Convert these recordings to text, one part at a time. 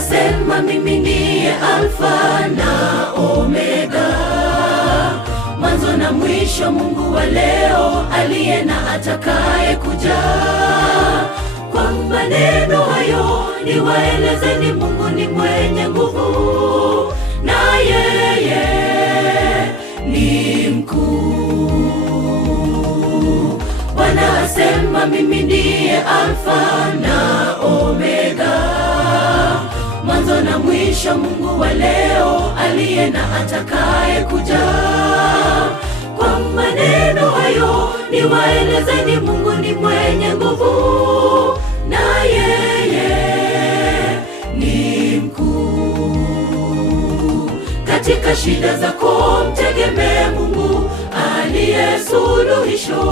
asema mimi ndiye Alfa na Omega, mwanzo na mwisho, Mungu wa leo, aliye na atakaye kuja. Kwa maneno hayo niwaelezeni, Mungu ni mwenye nguvu, na yeye ni mkuu. Bwana asema mimi ndiye Alfa na Omega, mwanzo na mwisho, Mungu wa leo, aliye na atakaye kuja. Kwa maneno hayo niwaelezeni, Mungu ni mwenye nguvu, na yeye ni mkuu. Katika shida zako mtegemee Mungu aliye suluhisho.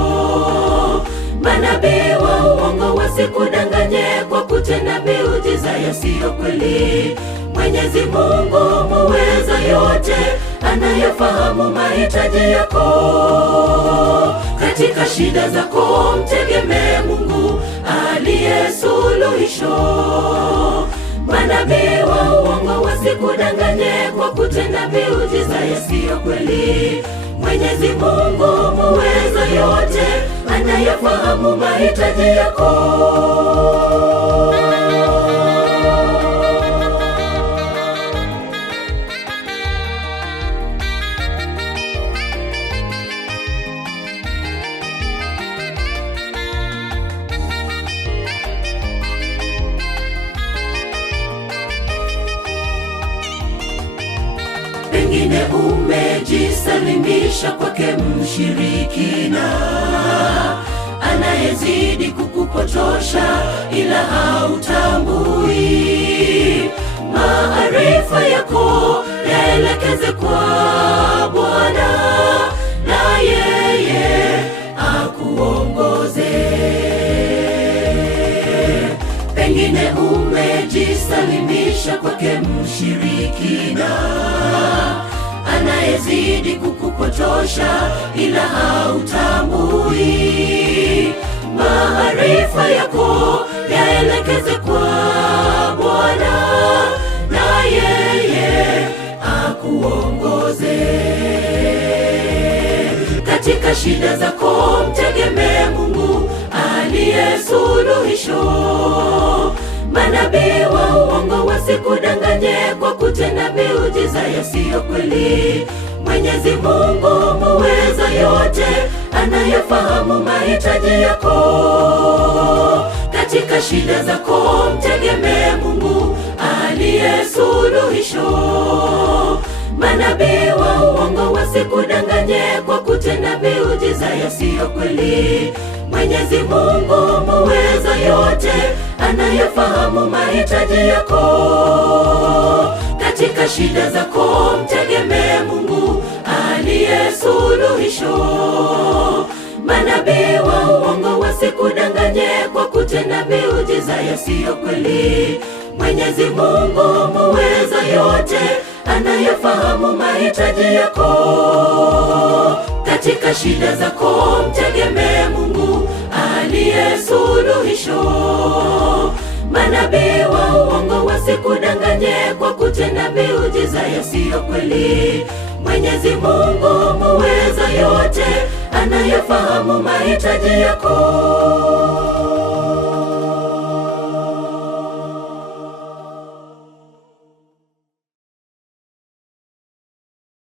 Manabii wa uongo wasikudanganye kwa kutenda miujiza yasiyo kweli. Mwenyezi Mungu muweza yote, anayefahamu mahitaji yako. Katika shida zako mtegemee Mungu aliye suluhisho. Manabii wa uongo wasikudanganye kwa kutenda miujiza yasiyo kweli. Mwenyezi Mungu muweza yote, anayefahamu mahitaji yako. Pengine umejisalimisha kwake mshirikina, anayezidi kukupotosha ila hautambui. Maarifa yako yaelekeze kwa Bwana, na yeye akuongoze. Pengine umejisalimisha kwake mshirikina, anayezidi kukupotosha ila hautambui. Maarifa yako yaelekeze kwa Bwana, na yeye akuongoze. Katika shida zako mtegemee Mungu aliye suluhisho. Manabii wa uongo wasikudanganye kwa kutenda miujiza yasiyo kweli. Mwenyezi Mungu muweza yote, anayefahamu mahitaji yako. Katika shida zako mtegemee Mungu aliye suluhisho. Manabii wa uongo wasikudanganye kwa kutenda miujiza yasiyo kweli. Mwenyezi Mungu muweza yote, anayefahamu mahitaji yako. Katika shida zako mtegemee Mungu aliye suluhisho. Manabii wa uongo wasikudanganye kwa kutenda miujiza yasiyo kweli. Mwenyezi Mungu muweza yote, anayefahamu mahitaji yako. Katika shida zako mtegemee Mungu aliye suluhisho. Manabii wa uongo wasikudanganye kwa kutenda miujiza yasiyo kweli. Mwenyezi Mungu muweza yote, anayefahamu mahitaji yako.